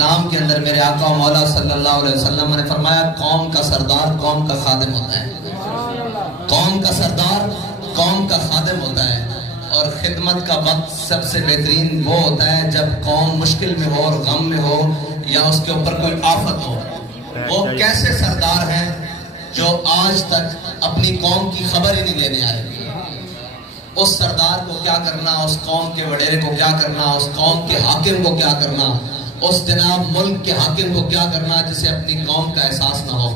اسلام کے اندر میرے آقا و مولا صلی اللہ علیہ وسلم نے فرمایا قوم کا سردار قوم کا خادم ہوتا ہے، قوم کا سردار قوم کا خادم ہوتا ہے، اور خدمت کا وقت سب سے بہترین وہ ہوتا ہے جب قوم مشکل میں ہو اور غم میں ہو یا اس کے اوپر کوئی آفت ہو۔ وہ کیسے سردار ہیں جو آج تک اپنی قوم کی خبر ہی نہیں لینے آئے؟ اس سردار کو کیا کرنا، اس قوم کے وڈیرے کو کیا کرنا، اس قوم کے حاکم کو کیا کرنا، اس جناب ملک کے حاکم کو کیا کرنا جسے اپنی قوم کا احساس نہ ہو۔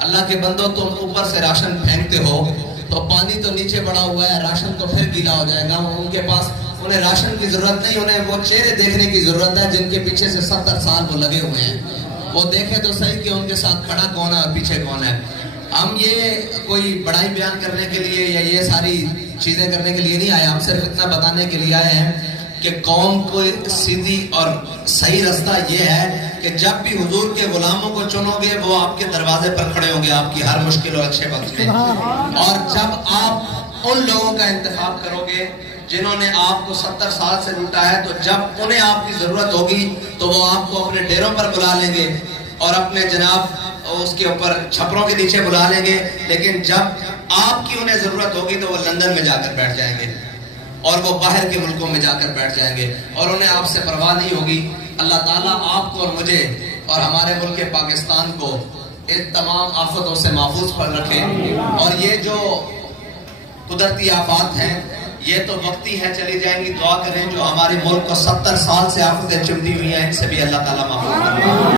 اللہ کے بندوں، تم اوپر سے راشن پھینکتے ہو تو پانی تو نیچے پڑا ہوا ہے، راشن تو پھر گیلا ہو جائے گا۔ ان کے پاس انہیں راشن کی ضرورت نہیں، انہیں وہ چہرے دیکھنے کی ضرورت ہے جن کے پیچھے سے 70 سال وہ لگے ہوئے ہیں۔ وہ دیکھے تو صحیح کہ ان کے ساتھ کھڑا کون ہے اور پیچھے کون ہے۔ ہم یہ کوئی بڑائی بیان کرنے کے لیے یا یہ ساری چیزیں کرنے کے لیے نہیں آئے، ہم صرف اتنا بتانے کے لیے آئے ہیں کہ قوم کو سیدھی اور صحیح رستہ یہ ہے کہ جب بھی حضور کے غلاموں کو چنو گے وہ آپ کے دروازے پر کھڑے ہوں گے آپ کی ہر مشکل اور اچھے وقت میں، اور جب آپ ان لوگوں کا انتخاب کرو گے جنہوں نے آپ کو 70 سال سے لوٹا ہے، تو جب انہیں آپ کی ضرورت ہوگی تو وہ آپ کو اپنے ڈیروں پر بلا لیں گے اور اپنے جناب اس کے اوپر چھپروں کے نیچے بلا لیں گے، لیکن جب آپ کی انہیں ضرورت ہوگی تو وہ لندن میں جا کر بیٹھ جائیں گے اور وہ باہر کے ملکوں میں جا کر بیٹھ جائیں گے اور انہیں آپ سے پرواہ نہیں ہوگی۔ اللہ تعالیٰ آپ کو اور مجھے اور ہمارے ملک پاکستان کو ان تمام آفتوں سے محفوظ پر رکھے، اور یہ جو قدرتی آفات ہیں یہ تو وقتی ہے، چلی جائیں گی۔ دعا کریں جو ہمارے ملک کو 70 سال سے آفتیں چمٹی ہوئی ہیں ان سے بھی اللہ تعالیٰ محفوظ کرے۔